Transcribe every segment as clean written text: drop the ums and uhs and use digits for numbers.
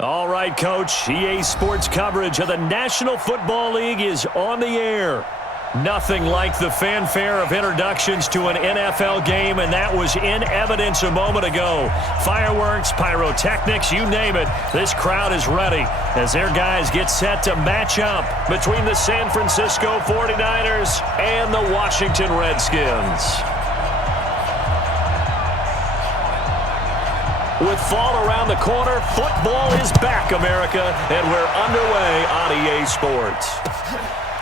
All right, Coach. EA Sports coverage of the National Football League is on the air. Nothing like the fanfare of introductions to an NFL game, and that was in evidence a moment ago. Fireworks, pyrotechnics, you name it. This crowd is ready as their guys get set to match up between the San Francisco 49ers and the Washington Redskins. With fall around the corner, football is back, America, and we're underway on EA Sports.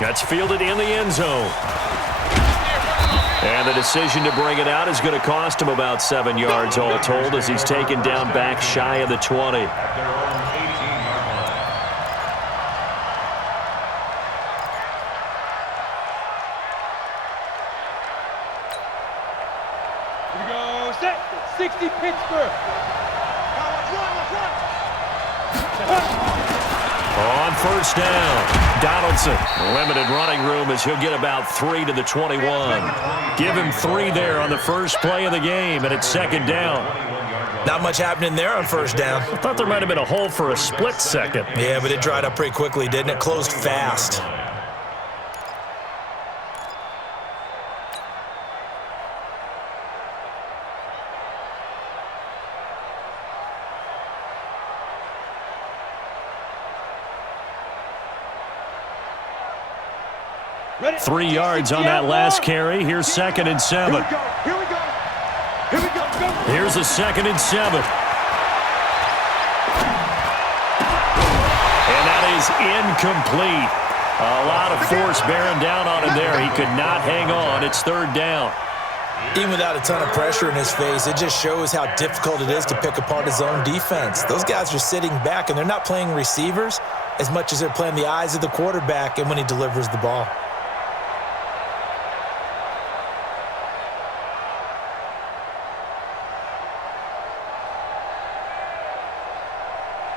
That's fielded in the end zone. And the decision to bring it out is going to cost him about 7 yards all told as he's taken down back shy of the 20. Here we go, set, 60 Pittsburgh. On first down, Donaldson, limited running room as he'll get about 3 to the 21. Give him 3 there on the first play of the game, and it's second down. Not much happening there on first down. I thought there might have been a hole for a split second. Yeah, but it dried up pretty quickly, didn't it? Closed fast. Ready? 3 yards on that last carry. Here's second and 7. Here we go. Here we go. Go. Here's a second and 7. And that is incomplete. A lot of force bearing down on him there. He could not hang on. It's third down. Even without a ton of pressure in his face, it just shows how difficult it is to pick apart his own defense. Those guys are sitting back, and they're not playing receivers as much as they're playing the eyes of the quarterback and when he delivers the ball.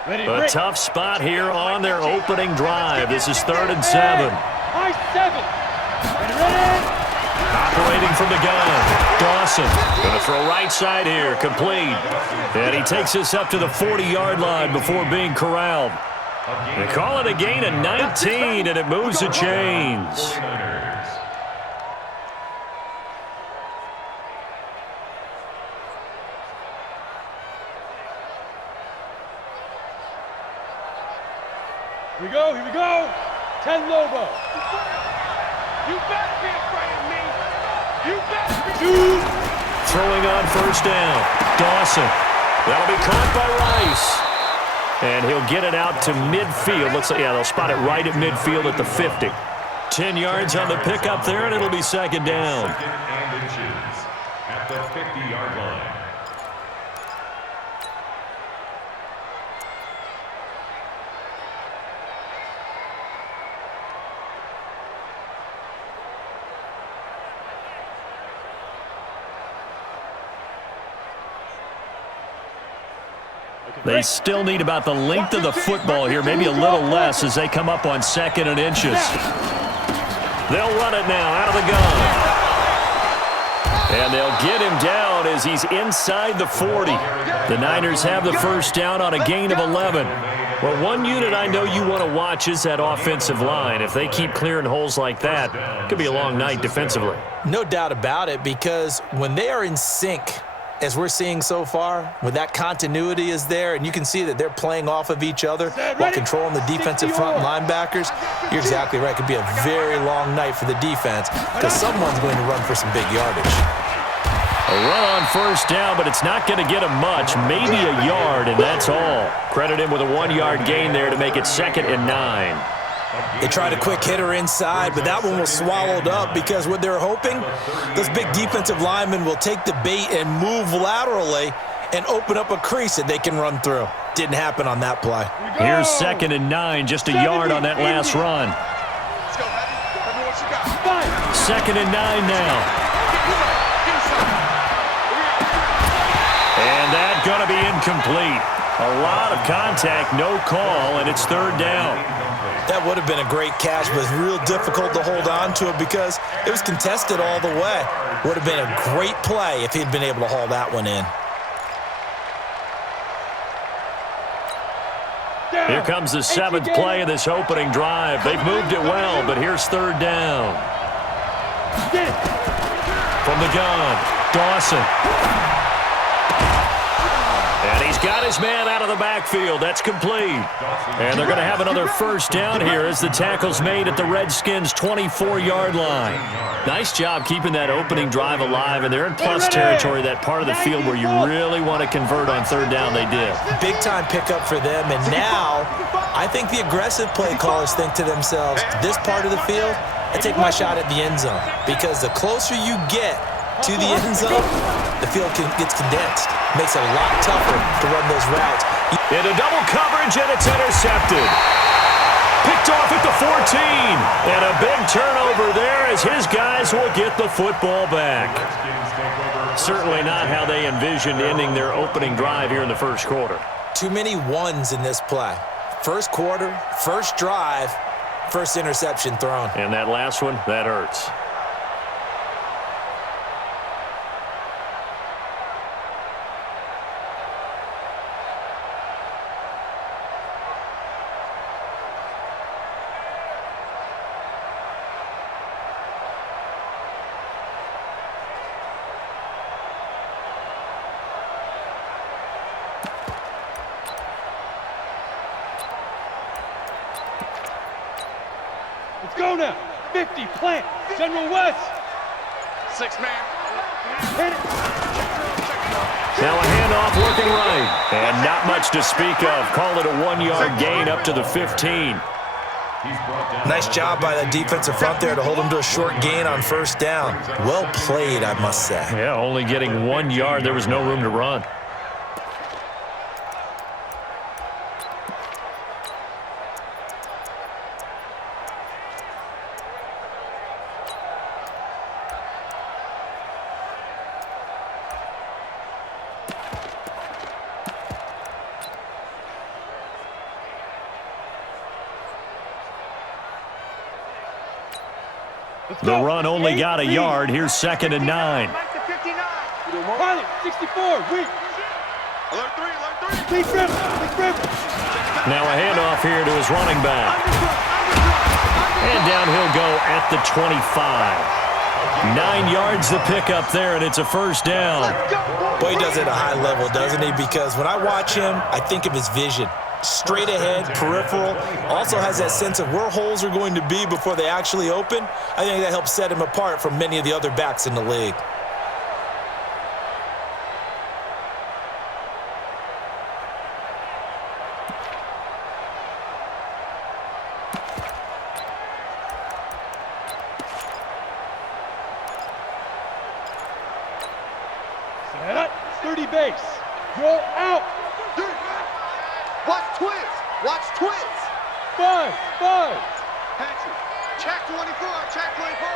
A tough spot here on their opening drive. This is third and 7. High 7. Ready? Operating from the gun, Dawson. Going to throw right side here, complete. And he takes us up to the 40-yard line before being corralled. They call it a gain of 19, and it moves the chains. Here we go. Here we go. 10 Lobo. You better be afraid of me. You better be. Throwing on first down, Dawson. That'll be caught by Rice. And he'll get it out to midfield. Looks like, yeah, they'll spot it right at midfield at the 50. 10 yards on the pickup there, and it'll be second down. Second and inches at the 50-yard line. They still need about the length of the football here, maybe a little less as they come up on second and inches. They'll run it now out of the gun. And they'll get him down as he's inside the 40. The Niners have the first down on a gain of 11. Well, one unit I know you want to watch is that offensive line. If they keep clearing holes like that, it could be a long night defensively. No doubt about it, because when they are in sync, as we're seeing so far, when that continuity is there and you can see that they're playing off of each other while controlling the defensive front linebackers, you're exactly right. It could be a very long night for the defense because someone's going to run for some big yardage. A run on first down, but it's not going to get him much, maybe a yard, and that's all. Credit him with a 1-yard gain there to make it second and 9. They tried a quick hitter inside, but that one was swallowed up because what they're hoping, those big defensive linemen will take the bait and move laterally and open up a crease that they can run through. Didn't happen on that play. Here's second and 9, just a yard on that last run. Second and 9 now. And that's going to be incomplete. A lot of contact, no call, and it's third down. That would have been a great catch, but it's real difficult to hold on to it because it was contested all the way. Would have been a great play if he'd been able to haul that one in. Here comes the 7th play of this opening drive. They've moved it well, but here's 3rd down. From the gun, Dawson. And he's got his man out of the backfield. That's complete. And they're going to have another 1st down here as the tackle's made at the Redskins' 24-yard line. Nice job keeping that opening drive alive, and they're in plus territory, that part of the field where you really want to convert on 3rd down. They did. Big-time pickup for them, and now I think the aggressive play callers think to themselves, this part of the field, I take my shot at the end zone, because the closer you get to the end zone, the field gets condensed. Makes it a lot tougher to run those routes. Into double coverage, and it's intercepted. Picked off at the 14. And a big turnover there as his guys will get the football back. Certainly not how they envisioned ending their opening drive here in the 1st quarter. Too many ones in this play. 1st quarter, 1st drive, 1st interception thrown. And that last one, that hurts. Let's go now. 50, plant. General West. 6-man. Hit it. Now a handoff looking right. And not much to speak of. Call it a 1-yard gain up to the 15. Nice job by the defensive front there to hold him to a short gain on 1st down. Well played, I must say. Yeah, only getting 1 yard. There was no room to run. The run only got a yard. Here's 2nd and 9. Pilot, 64, weak. Alert 3. Big rip. Now a handoff here to his running back. And down he'll go at the 25. 9 yards the pickup there, and it's a 1st down. Boy, he does it at a high level, doesn't he? Because when I watch him, I think of his vision. Straight ahead, peripheral, also has that sense of where holes are going to be before they actually open. I think that helps set him apart from many of the other backs in the league. Set up. 30 base. Roll out. Watch twins. Watch twins. 5. Patsy. Check 24. Check 24.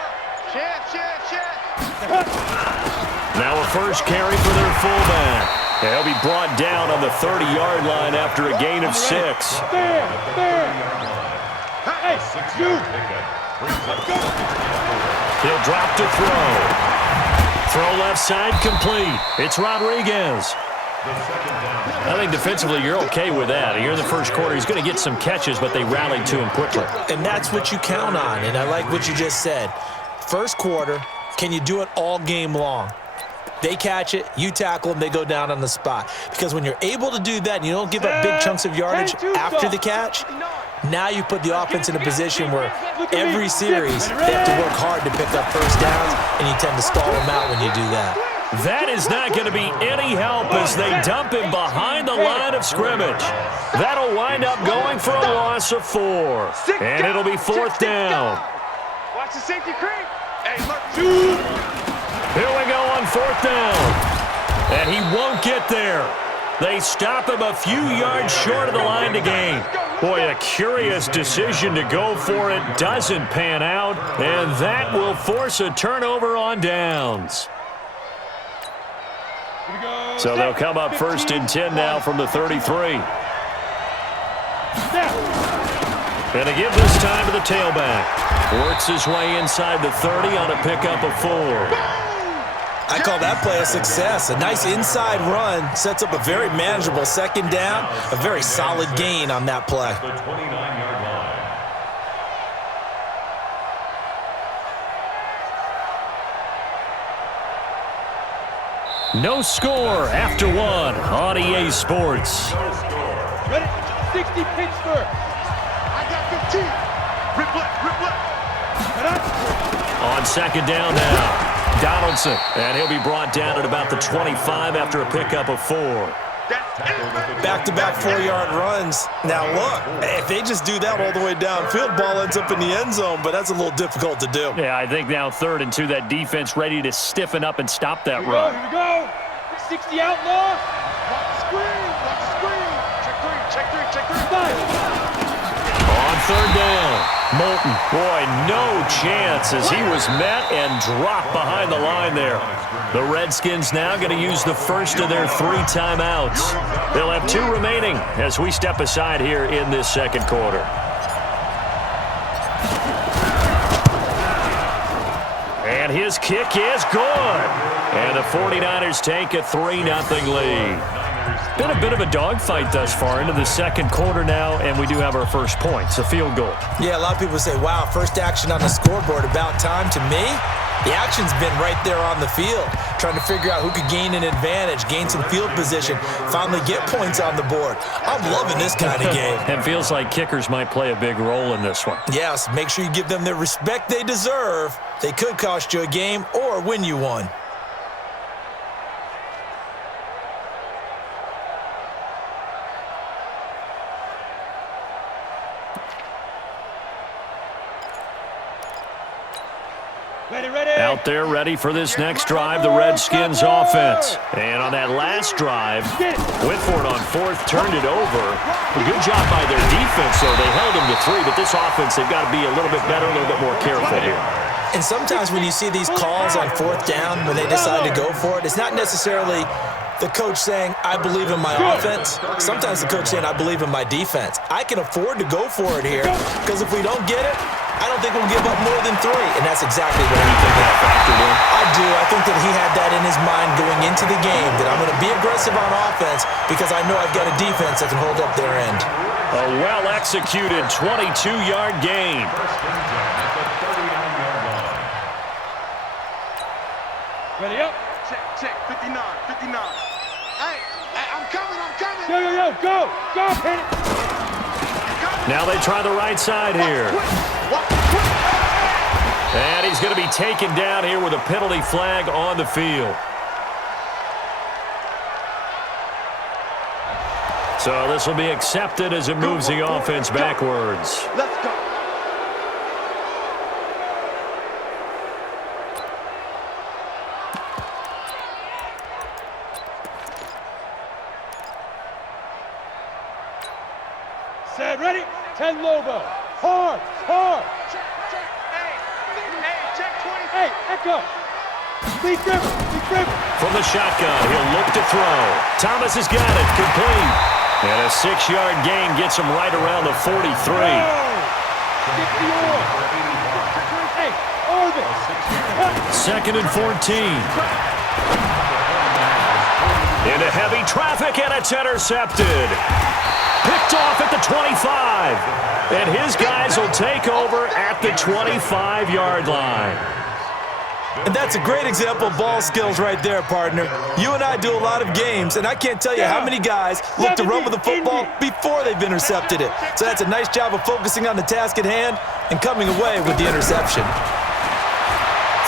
Check. Now a 1st carry for their fullback. He'll be brought down on the 30-yard line after a gain of 6. Fair. Hey, shoot. He'll drop to throw. Throw left side complete. It's Rodriguez. I think defensively you're okay with that. Here in the 1st quarter, he's going to get some catches, but they rallied to him quickly. And that's what you count on, and I like what you just said. 1st quarter, can you do it all game long? They catch it, you tackle them, they go down on the spot. Because when you're able to do that and you don't give up big chunks of yardage after the catch, now you put the offense in a position where every series they have to work hard to pick up 1st downs, and you tend to stall them out when you do that. That is not going to be any help as they dump him behind the line of scrimmage. That'll wind up going for a loss of 4. And it'll be 4th down. Watch the safety creep. Hey, look. Here we go on 4th down. And he won't get there. They stop him a few yards short of the line to gain. Boy, a curious decision to go for it. Doesn't pan out. And that will force a turnover on downs. So they'll come up 1st and 10 now from the 33. And a give this time to the tailback. Works his way inside the 30 on a pickup of 4. I call that play a success. A nice inside run sets up a very manageable second down, a very solid gain on that play. The 29-yard line. No score after one on EA Sports. Ready? 60 Pittsburgh. I got 15. Rip left, rip left. On second down now, Donaldson. And he'll be brought down at about the 25 after a pickup of 4. Back-to-back 4-yard runs. Now, look, if they just do that all the way downfield, ball ends up in the end zone, but that's a little difficult to do. Yeah, I think now 3rd and 2, that defense ready to stiffen up and stop that Here run. we go. 60 outlaw. Watch the screen, watch the screen. Check three, check three, check three. On 3rd down, Moulton. Boy, no chance as he was met and dropped behind the line there. The Redskins now going to use the first of their 3 timeouts. They'll have 2 remaining as we step aside here in this second quarter. And his kick is good. And the 49ers take a 3-0 lead. Been a bit of a dogfight thus far into the second quarter now, and we do have our first points, a field goal. Yeah, a lot of people say, wow, first action on the scoreboard, about time. To me, the action's been right there on the field, trying to figure out who could gain an advantage, gain some field position, finally get points on the board. I'm loving this kind of game. And feels like kickers might play a big role in this one. Yes, make sure you give them the respect they deserve. They could cost you a game or win you one. Out there ready for this next drive, the Redskins offense. And on that last drive, Whitford on 4th turned it over. A good job by their defense, though. They held them to 3, but this offense, they've got to be a little bit better, a little bit more careful here. And sometimes when you see these calls on 4th down, when they decide to go for it, it's not necessarily the coach saying, I believe in my offense. Sometimes the coach saying, I believe in my defense. I can afford to go for it here, because if we don't get it, I don't think we'll give up more than 3, and that's exactly what happened. I do. I think that he had that in his mind going into the game, that I'm going to be aggressive on offense because I know I've got a defense that can hold up their end. A well-executed 22-yard gain. Ready up. Check, 59, 59. Hey, I'm coming. Yo, go. Go, hit it. Now they try the right side here. And he's going to be taken down here with a penalty flag on the field. So this will be accepted as it moves the offense backwards. Let's go. Set, ready? 10 Lobo. Hard. Check. Hey, check 20. Hey, echo. Lee Griffin. From the shotgun, he'll look to throw. Thomas has got it, complete. And a 6-yard gain gets him right around the 43. Hey, Orvin. 2nd and 14. Into heavy traffic, and it's intercepted. Picked off at the 25. And his guys will take over at the 25-yard line. And that's a great example of ball skills right there, partner. You and I do a lot of games, and I can't tell you how many guys look to run with the football before they've intercepted it. So that's a nice job of focusing on the task at hand and coming away with the interception.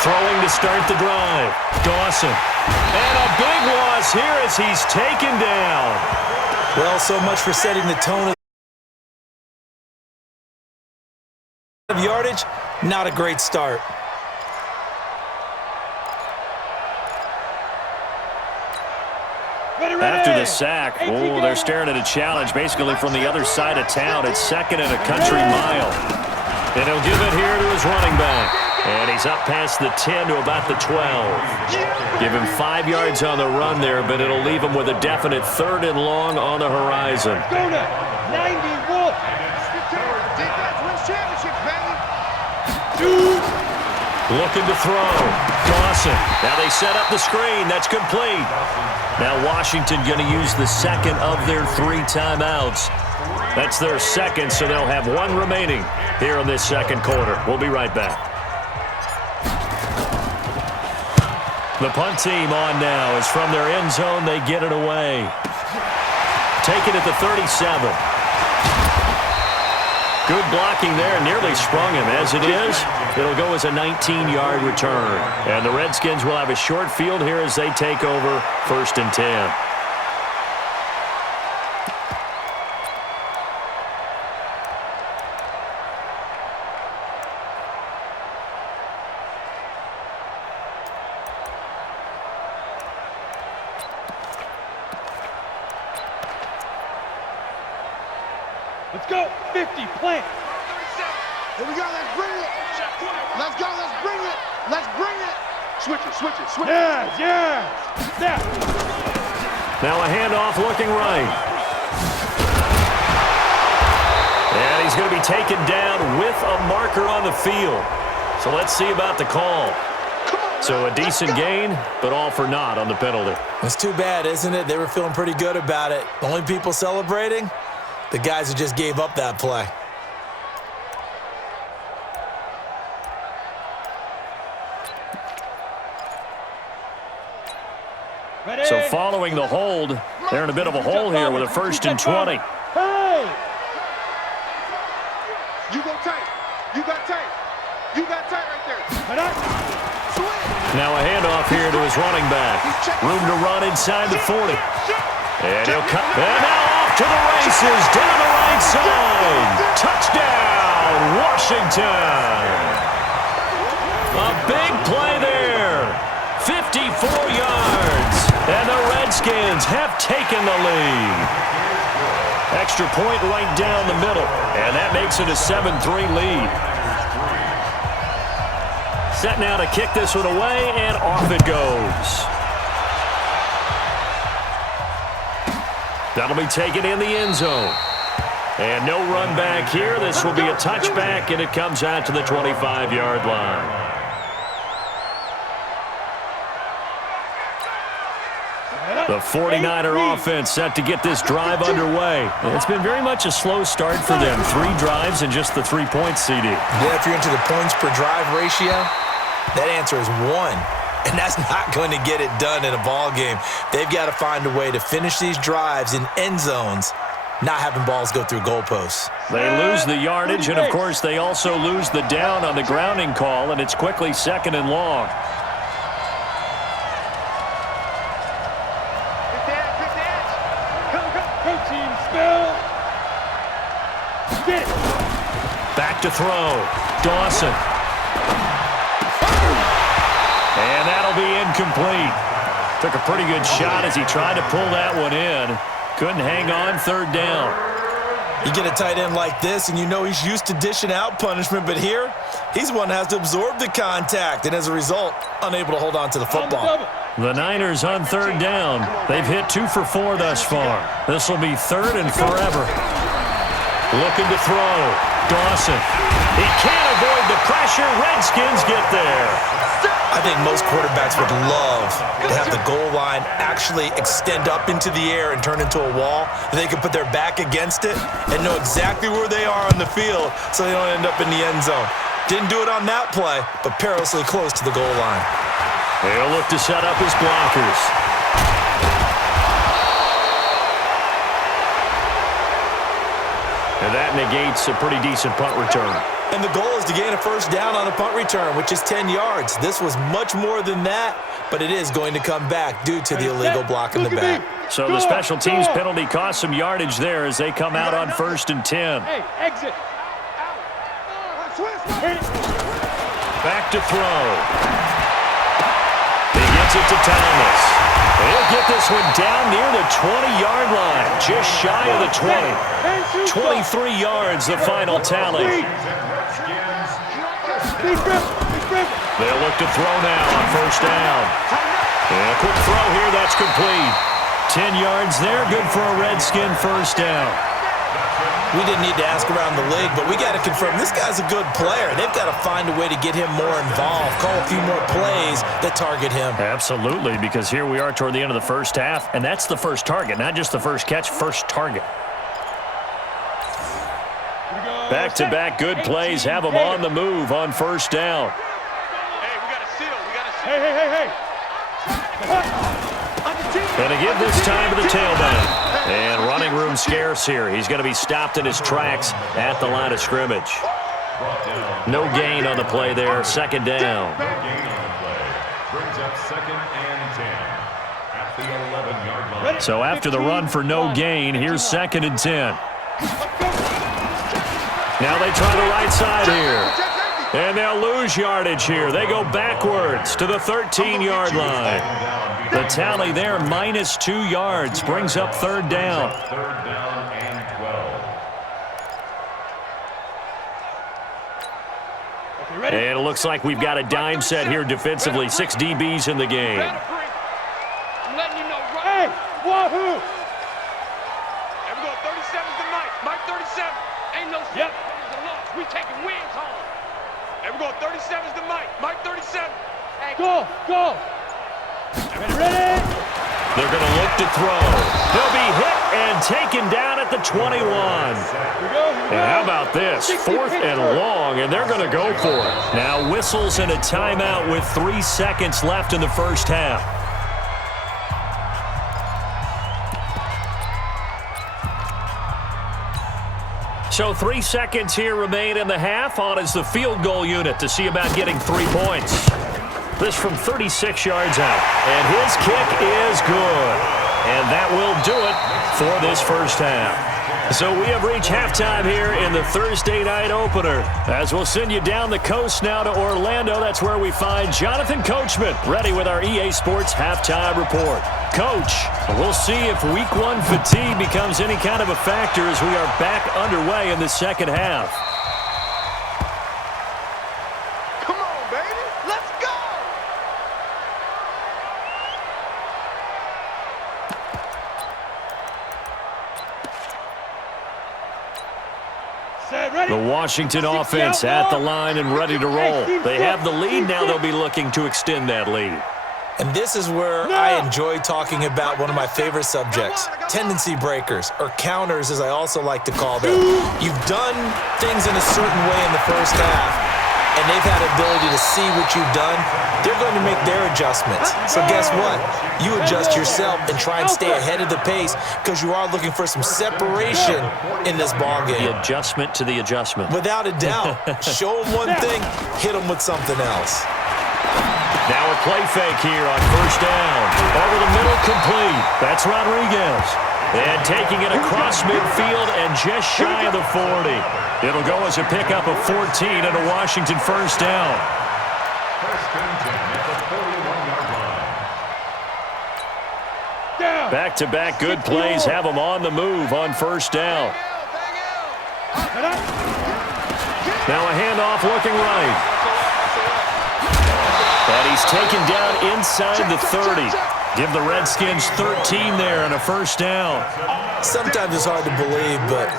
Throwing to start the drive. Dawson. And a big loss here as he's taken down. Well, so much for setting the tone of yardage. Not a great start. After the sack, they're staring at a challenge basically from the other side of town. It's 2nd and a country mile. And he'll give it here to his running back. And he's up past the 10 to about the 12. Give him 5 yards on the run there, but it'll leave him with a definite 3rd and long on the horizon. Go to 90 Wolf. Defense wins championships, baby. Looking to throw. Dawson. Now they set up the screen. That's complete. Now Washington going to use the second of their 3 timeouts. That's their second, so they'll have 1 remaining here in this second quarter. We'll be right back. The punt team on now is from their end zone. They get it away. Taken at the 37. Good blocking there. Nearly sprung him. As it is, it'll go as a 19-yard return. And the Redskins will have a short field here as they take over 1st and 10. Let's go. 50, plant. Here we go. Let's bring it. Let's go. Let's bring it. Let's bring it. Switch it. Switch it. Switch it. Yes. Snap. Now a handoff looking right. And he's going to be taken down with a marker on the field. So let's see about the call. So a decent gain, but all for naught on the penalty. It's too bad, isn't it? They were feeling pretty good about it. The only people celebrating? The guys who just gave up that play. Ready. So following the hold, they're in a bit of a hole here with a 1st and 20. Hey! You go tight. You got tight. You got tight right there. Switch. Now a handoff here to his running back. Room to run inside the 40. And he'll cut. And now off to the races. Down the right side. Touchdown, Washington. A big play there. 54 yards. And the Redskins have taken the lead. Extra point right down the middle. And that makes it a 7-3 lead. Set now to kick this one away, and off it goes. That'll be taken in the end zone. And no run back here. This will be a touchback, and it comes out to the 25-yard line. The 49er offense set to get this drive underway. It's been very much a slow start for them. 3 drives and just the 3 points, CD. Yeah, if you're into the points per drive ratio, that answer is 1. And that's not going to get it done in a ball game. They've got to find a way to finish these drives in end zones, not having balls go through goalposts. They lose the yardage, and, of course, they also lose the down on the grounding call, and it's quickly 2nd and long. Back to throw. Dawson. And that'll be incomplete. Took a pretty good shot as he tried to pull that one in. Couldn't hang on, 3rd down. You get a tight end like this, and you know he's used to dishing out punishment, but here, he's one that has to absorb the contact, and as a result, unable to hold on to the football. The Niners on 3rd down. They've hit 2 for 4 thus far. This will be 3rd and forever. Looking to throw. Dawson. He can't avoid the pressure. Redskins get there. I think most quarterbacks would love to have the goal line actually extend up into the air and turn into a wall. They can put their back against it and know exactly where they are on the field so they don't end up in the end zone. Didn't do it on that play, but perilously close to the goal line. He'll look to set up his blockers. And that negates a pretty decent punt return. And the goal is to gain a 1st down on a punt return, which is 10 yards. This was much more than that, but it is going to come back due to the illegal block in the back. So the special teams penalty cost some yardage there as they come out on 1st and 10. Hey, exit. Back to throw. He gets it to Thomas. He'll get this one down near the 20-yard line, just shy of the 20. 23 yards, the final tally. They'll look to throw now on 1st down. And a quick throw here, that's complete. 10 yards there, good for a Redskin 1st down. We didn't need to ask around the league, but we got to confirm this guy's a good player. They've got to find a way to get him more involved, call a few more plays that target him. Absolutely, because here we are toward the end of the first half, and that's the first target, not just the first catch, first target. Back-to-back good plays have them on the move on first down. Hey, we got a seal. We got a seal. Hey. Going to give this time to the tailback. And running room scarce here. He's going to be stopped in his tracks at the line of scrimmage. No gain on the play there. Second down. No gain on the play. Brings up 2nd and 10 at the 11-yard line. So after the run for no gain, here's 2nd and 10. Now they try the right side here. And they'll lose yardage here. They go backwards to the 13-yard line. The tally there, -2 yards, brings up 3rd down. 3rd down and 12. And it looks like we've got a dime set here defensively. 6 DBs in the game. I'm letting you know right. Hey, wahoo! There we go, 37's the Mike. Mike 37. Ain't no yep. We taking wins home. There we go, 37's the Mike. Mike 37. Hey, go! Ready? They're going to look to throw. They'll be hit and taken down at the 21. And how about this? 4th and long, and they're going to go for it. Now whistles and a timeout with 3 seconds left in the first half. So 3 seconds here remain in the half. On is the field goal unit to see about getting 3 points. This from 36 yards out. And his kick is good. And that will do it for this first half. So we have reached halftime here in the Thursday night opener. As we'll send you down the coast now to Orlando. That's where we find Jonathan Coachman ready with our EA Sports halftime report. Coach, we'll see if week 1 fatigue becomes any kind of a factor as we are back underway in the second half. The Washington offense at the line and ready to roll. They have the lead. Now they'll be looking to extend that lead. And this is where I enjoy talking about one of my favorite subjects, tendency breakers, or counters as I also like to call them. You've done things in a certain way in the first half, and they've had the ability to see what you've done. They're going to make their adjustments. So guess what? You adjust yourself and try and stay ahead of the pace because you are looking for some separation in this ballgame. The adjustment to the adjustment. Without a doubt. Show them one thing, hit them with something else. Now a play fake here on first down. Over the middle, complete. That's Rodriguez. And taking it across midfield and just shy of the 40. It'll go as a pickup of 14 and a Washington first down. First and 10 at the 41-yard line. Back-to-back good plays have them on the move on first down. Now a handoff looking right. And he's taken down inside the 30. Give the Redskins 13 there and a first down. Sometimes it's hard to believe, but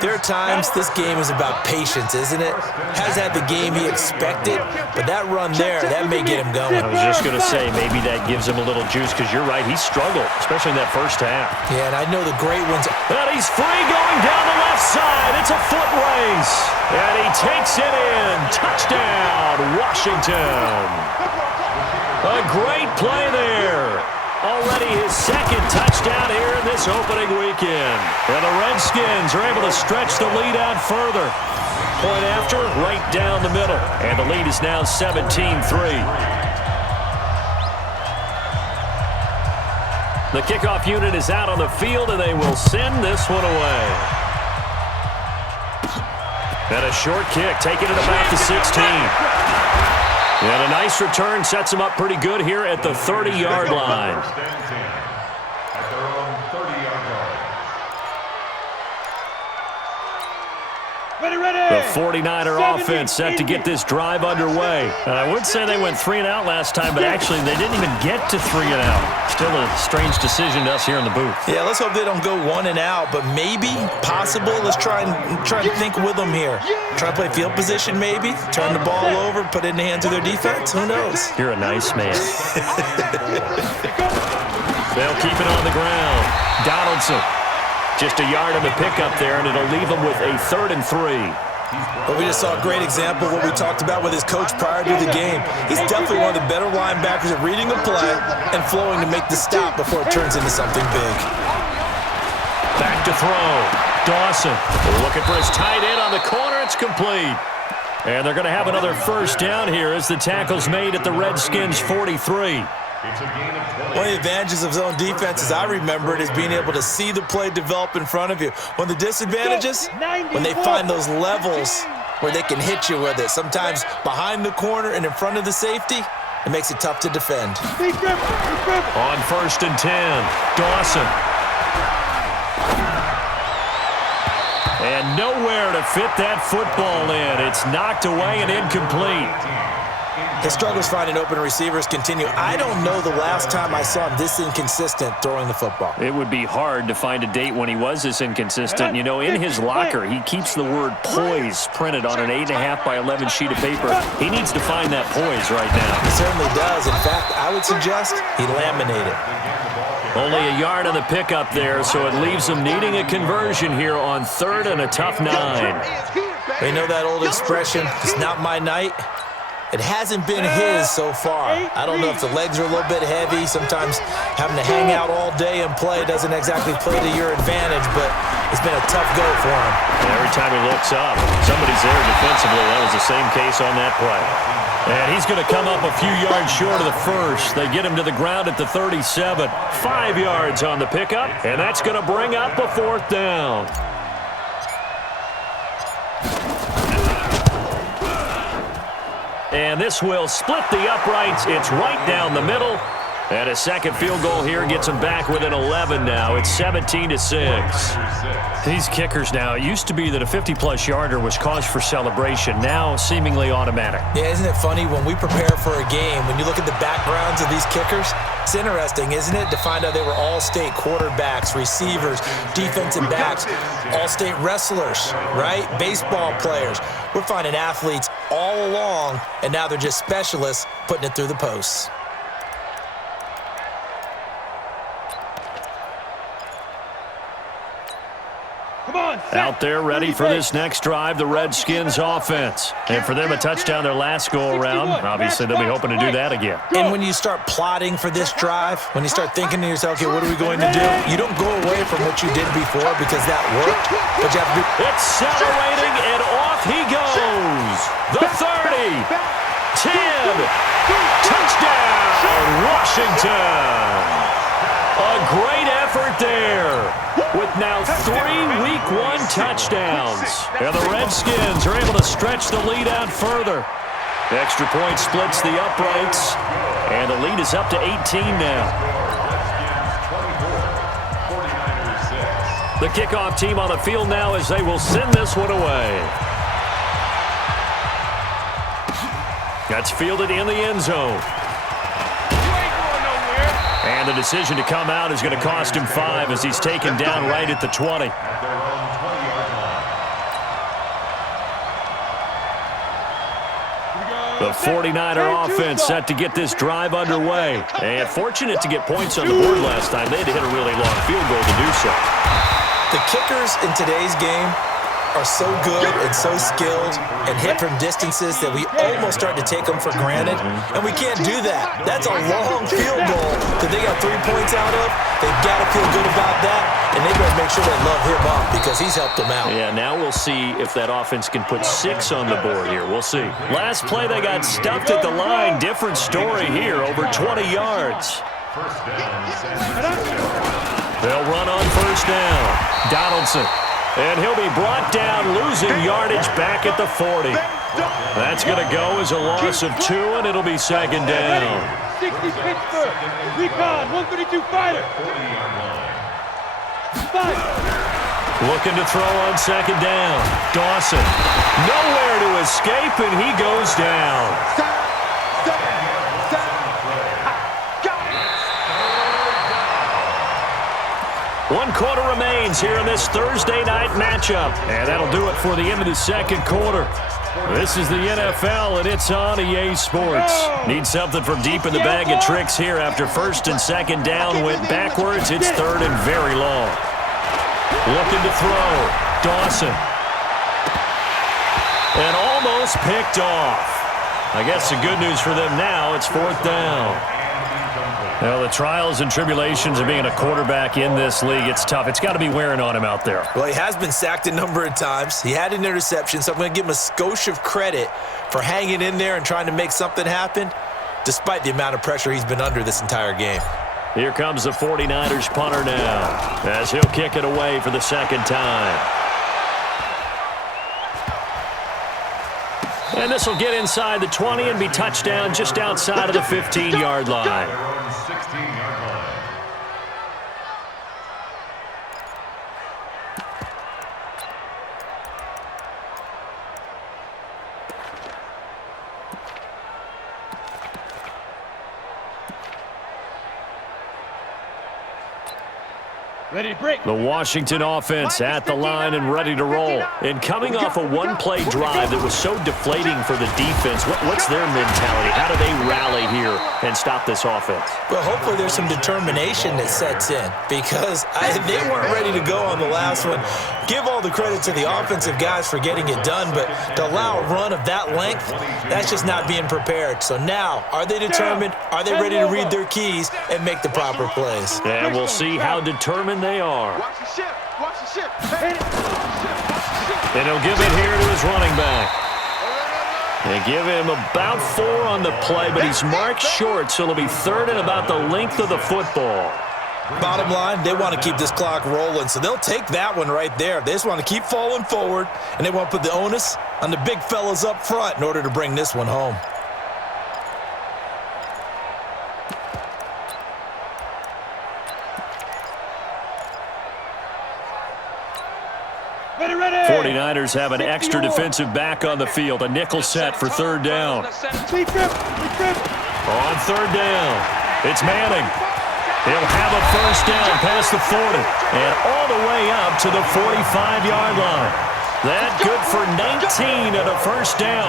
there are times this game is about patience, isn't it? Has had the game he expected, but that run there, that may get him going. I was just going to say, maybe that gives him a little juice because you're right, he struggled, especially in that first half. Yeah, and I know the great ones. And he's free going down the left side. It's a foot race. And he takes it in. Touchdown, Washington. A great play there. Already his second touchdown here in this opening weekend. And the Redskins are able to stretch the lead out further. Point after, right down the middle. And the lead is now 17-3. The kickoff unit is out on the field, and they will send this one away. And a short kick, taking it about the 16. And a nice return sets him up pretty good here at the 30-yard line. First and 10 at their own 30-yard The 49er offense set to get this drive underway. I would say they went 3 and out last time, but actually they didn't even get to 3 and out. Still a strange decision to us here in the booth. Yeah, let's hope they don't go 1 and out, but maybe, possible. Let's try and think with them here. Try to play field position maybe, turn the ball over, put it in the hands of their defense. Who knows? You're a nice man. They'll keep it on the ground. Donaldson. Just a yard on the pickup there, and it'll leave them with a 3rd and 3. But we just saw a great example of what we talked about with his coach prior to the game. He's definitely one of the better linebackers at reading a play and flowing to make the stop before it turns into something big. Back to throw. Dawson looking for his tight end on the corner. It's complete. And they're going to have another first down here as the tackle's made at the Redskins' 43. One of the advantages of zone defense, as I remember it, is being able to see the play develop in front of you. One of the disadvantages, when they find those levels where they can hit you with it, sometimes behind the corner and in front of the safety, it makes it tough to defend. On 1st and 10, Dawson. And nowhere to fit that football in. It's knocked away and incomplete. His struggles finding open receivers continue. I don't know the last time I saw him this inconsistent throwing the football. It would be hard to find a date when he was this inconsistent. You know, in his locker, he keeps the word poise printed on an 8.5 by 11 sheet of paper. He needs to find that poise right now. He certainly does. In fact, I would suggest he laminate it. Only a yard on the pickup there, so it leaves them needing a conversion here on 3rd and a tough 9. They know that old expression, it's not my night. It hasn't been his so far. I don't know if the legs are a little bit heavy. Sometimes having to hang out all day and play doesn't exactly play to your advantage, but it's been a tough go for him. Every time he looks up, somebody's there defensively. That was the same case on that play. And he's going to come up a few yards short of the first. They get him to the ground at the 37. 5 yards on the pickup, and that's going to bring up a 4th down. And this will split the uprights. It's right down the middle. And a second field goal here gets them back within 11 now. It's 17-6. These kickers now, it used to be that a 50-plus yarder was cause for celebration. Now seemingly automatic. Yeah, isn't it funny when we prepare for a game, when you look at the backgrounds of these kickers, it's interesting, isn't it, to find out they were all-state quarterbacks, receivers, defensive backs, all-state wrestlers, right? Baseball players. We're finding athletes all along, and now they're just specialists putting it through the posts. Out there ready for this next drive, the Redskins offense. And for them, a touchdown their last go-around. Obviously, they'll be hoping to do that again. And when you start plotting for this drive, when you start thinking to yourself, okay, what are we going to do? You don't go away from what you did before because that worked. But you have to be accelerating, and off he goes. The 30, 10, touchdown, Washington. A great effort there with now 3 Week 1 touchdowns. And the Redskins are able to stretch the lead out further. The extra point splits the uprights, and the lead is up to 18 now. The kickoff team on the field now as they will send this one away. That's fielded in the end zone. And the decision to come out is going to cost him 5 as he's taken down right at the 20. The 49er offense set to get this drive underway. And fortunate to get points on the board last time. They had to hit a really long field goal to do so. The kickers in today's game are so good and so skilled and hit from distances that we almost start to take them for granted, and we can't do that. That's a long field goal that they got 3 points out of. They've got to feel good about that, and they better make sure they love him up because he's helped them out. Yeah, now we'll see if that offense can put 6 on the board here. We'll see. Last play, they got stuffed at the line. Different story here, over 20 yards. They'll run on first down. Donaldson. And he'll be brought down, losing yardage back at the 40. That's going to go as a loss of 2, and it'll be second down. 60 Pittsburgh. Recon, 132 fighter. 5. Looking to throw on second down. Dawson. Nowhere to escape, and he goes down. One quarter remains here in this Thursday night matchup. And that'll do it for the end of the second quarter. This is the NFL, and it's on EA Sports. Need something from deep in the bag of tricks here after first and second down went backwards. It's third and very long. Looking to throw. Dawson. And almost picked off. I guess the good news for them now, it's fourth down. Well, the trials and tribulations of being a quarterback in this league, it's tough. It's got to be wearing on him out there. Well, he has been sacked a number of times. He had an interception, so I'm going to give him a skosh of credit for hanging in there and trying to make something happen, despite the amount of pressure he's been under this entire game. Here comes the 49ers punter now, as he'll kick it away for the second time. And this will get inside the 20 and be touchdown just outside of the 15-yard line. 16-yard line. Ready to break. The Washington offense at the line and ready to roll. And coming off a one-play drive that was so deflating for the defense, what's their mentality? How do they rally here and stop this offense? Well, hopefully there's some determination that sets in because they weren't ready to go on the last one. Give all the credit to the offensive guys for getting it done, but to allow a run of that length, that's just not being prepared. So now, are they determined? Are they ready to read their keys and make the proper plays? And we'll see how determined they are. Watch the ship. Watch the ship. And he'll give it here to his running back. They give him about 4 on the play, but he's marked short, so it'll be third and about the length of the football. Bottom line, they want to keep this clock rolling, so they'll take that one right there. They just want to keep falling forward, and they want to put the onus on the big fellas up front in order to bring this one home. Ready, ready. 49ers have an extra defensive back on the field. A nickel set for third down. On third down, it's Manning. He'll have a first down past the 40 and all the way up to the 45-yard line. That good for 19 and a first down.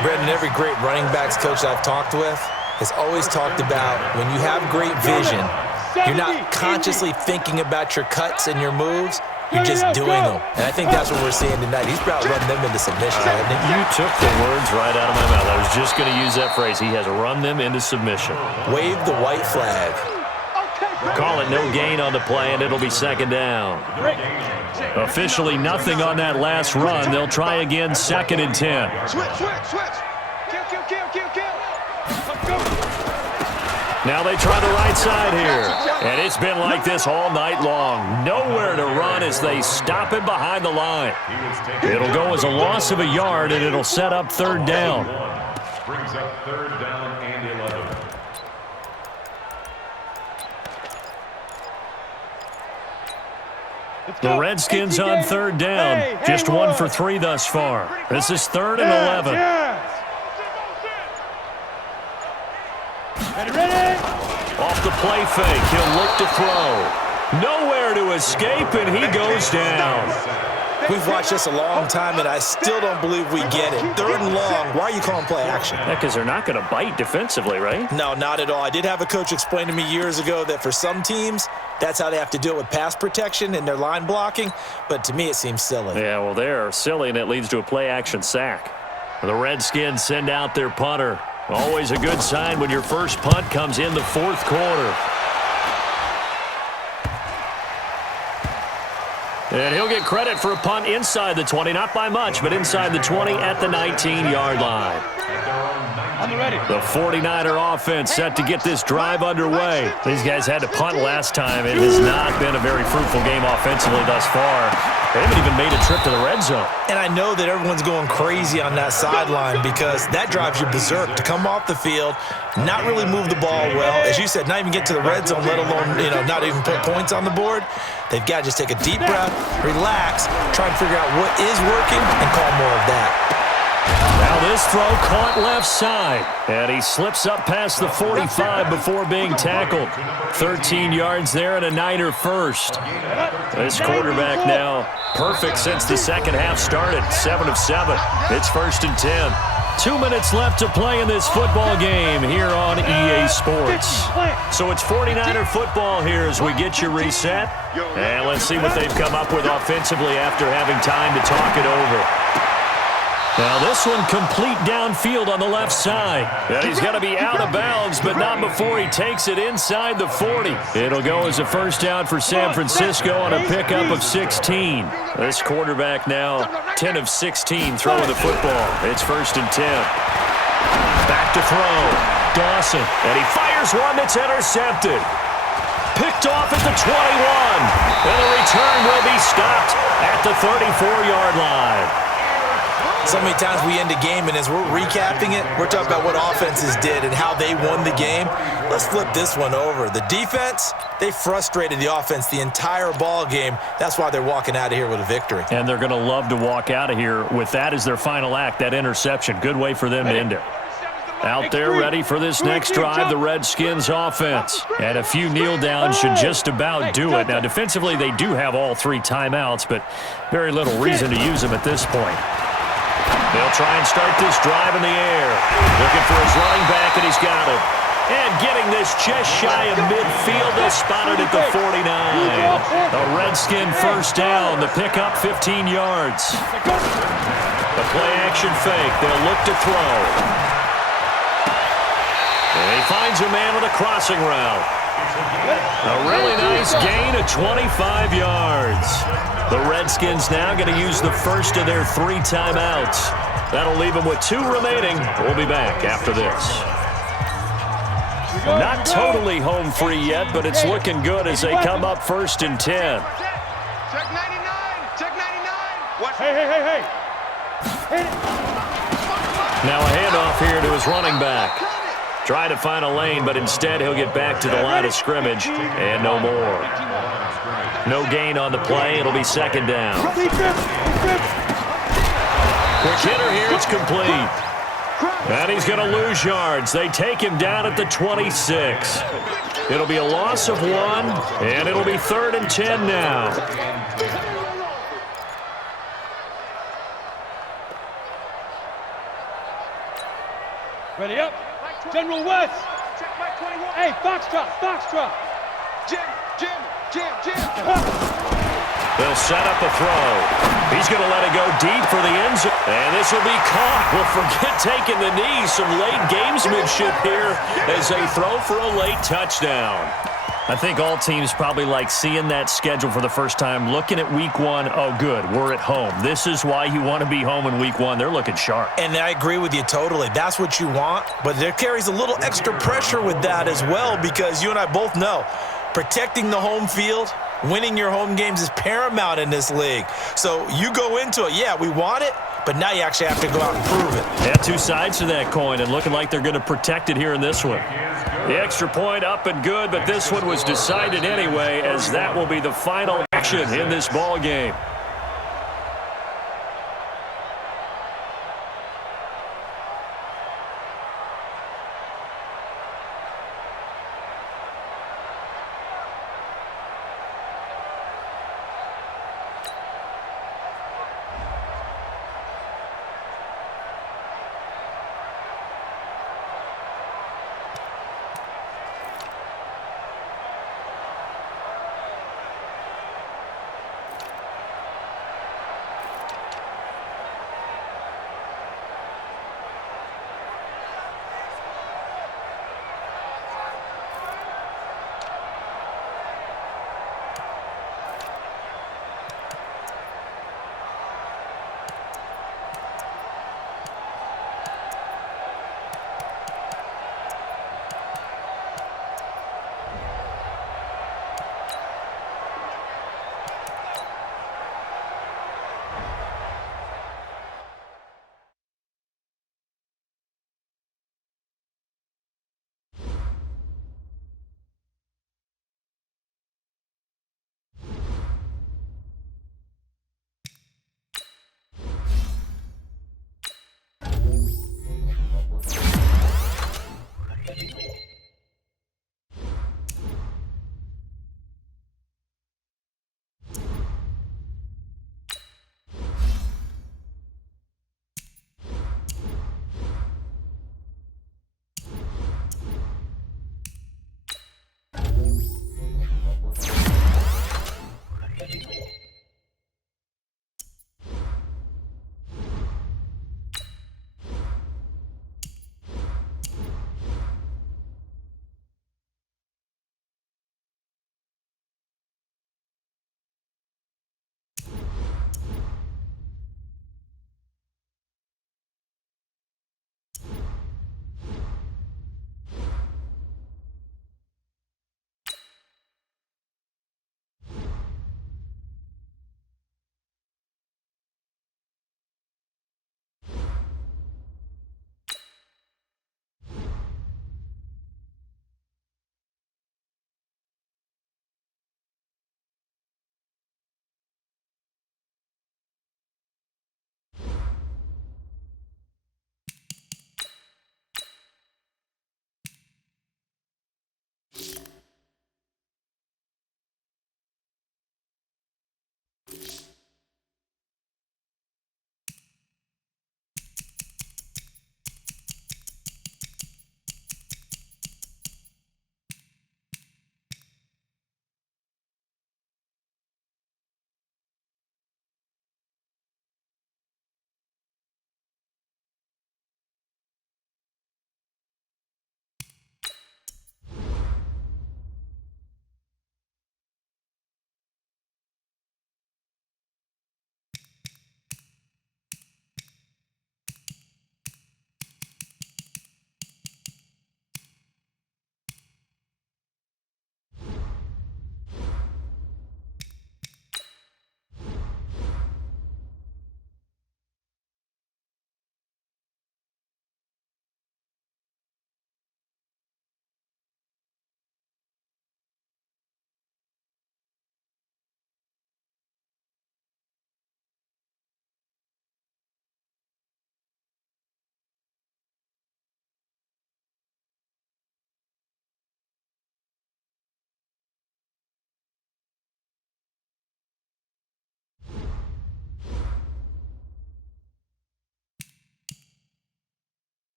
Brendan, every great running backs coach I've talked with has always talked about when you have great vision, you're not consciously thinking about your cuts and your moves. You're just doing them. And I think that's what we're seeing tonight. He's about running them into submission, hasn't he? You took the words right out of my mouth. I was just going to use that phrase. He has run them into submission. Wave the white flag. Call it no gain on the play, and it'll be second down. Officially nothing on that last run. They'll try again, second and 10. Switch. Kill. Now they try the right side here. And it's been like this all night long. Nowhere to run as they stop him behind the line. It'll go as a loss of a yard, and it'll set up third down. Brings up third down and 11. The Redskins on third down. Just 1 for 3 thus far. This is third and 11. Ready. Off the play fake, he'll look to throw. Nowhere to escape, and he goes down. We've watched this a long time, and I still don't believe we get it. Third and long. Why are you calling play action? Because they're not going to bite defensively, right? No, not at all. I did have a coach explain to me years ago that for some teams, that's how they have to deal with pass protection and their line blocking. But to me, it seems silly. Yeah, well, they're silly, and it leads to a play-action sack. The Redskins send out their punter. Always a good sign when your first punt comes in the fourth quarter. And he'll get credit for a punt inside the 20, not by much, but inside the 20 at the 19-yard line. The 49er offense set to get this drive underway. These guys had to punt last time. It has not been a very fruitful game offensively thus far. They haven't even made a trip to the red zone. And I know that everyone's going crazy on that sideline because that drives you berserk to come off the field, not really move the ball well. As you said, not even get to the red zone, let alone, not even put points on the board. They've got to just take a deep breath, relax, try and figure out what is working, and call more of that. Now this throw caught left side, and he slips up past the 45 before being tackled. 13 yards there and a Niner first. This quarterback now perfect since the second half started, 7 of 7. It's 1st and 10. 2 minutes left to play in this football game here on EA Sports. So it's 49er football here as we get you reset. And let's see what they've come up with offensively after having time to talk it over. Now this one complete downfield on the left side. And he's going to be out of bounds, but not before he takes it inside the 40. It'll go as a first down for San Francisco on a pickup of 16. This quarterback now 10 of 16 throwing the football. It's 1st and 10. Back to throw. Dawson. And he fires one that's intercepted. Picked off at the 21. And the return will be stopped at the 34-yard line. So many times we end a game, and as we're recapping it, we're talking about what offenses did and how they won the game. Let's flip this one over. The defense, they frustrated the offense the entire ball game. That's why they're walking out of here with a victory. And they're going to love to walk out of here with that as their final act, that interception. Good way for them to end it. Out there ready for this next drive, the Redskins offense. And a few kneel downs should just about do it. Now, defensively, they do have all 3 timeouts, but very little reason to use them at this point. They'll try and start this drive in the air. Looking for his running back, and he's got him. And getting this just shy of midfield. They'll spot it at the 49. A Redskin first down. The pickup 15 yards. The play-action fake. They'll look to throw. And he finds a man with a crossing route. A really nice gain of 25 yards. The Redskins now going to use the first of their 3 timeouts. That'll leave them with 2 remaining. We'll be back after this. Not totally home free yet, but it's looking good as they come up 1st and 10. Check 99. Check 99. What? Hey. Now a handoff here to his running back. Try to find a lane, but instead he'll get back to the line of scrimmage, and no more. No gain on the play. It'll be 2nd down. Quick hitter here. It's complete. And he's going to lose yards. They take him down at the 26. It'll be a loss of 1, and it'll be 3rd and 10 now. Ready up. General West. Hey, Foxtrot. Jim. They'll set up a throw. He's going to let it go deep for the end zone. And this will be caught. Well, forget taking the knee. Some late gamesmanship here as they throw for a late touchdown. I think all teams probably like seeing that schedule for the first time, looking at week 1. Oh, good, we're at home. This is why you want to be home in week 1. They're looking sharp. And I agree with you totally. That's what you want, but there carries a little extra pressure with that as well because you and I both know protecting the home field, winning your home games is paramount in this league. So you go into it, yeah, we want it, but now you actually have to go out and prove it. Yeah, 2 sides to that coin, and looking like they're going to protect it here in this one. The extra point up and good, but this one was decided anyway, as that will be the final action in this ball game.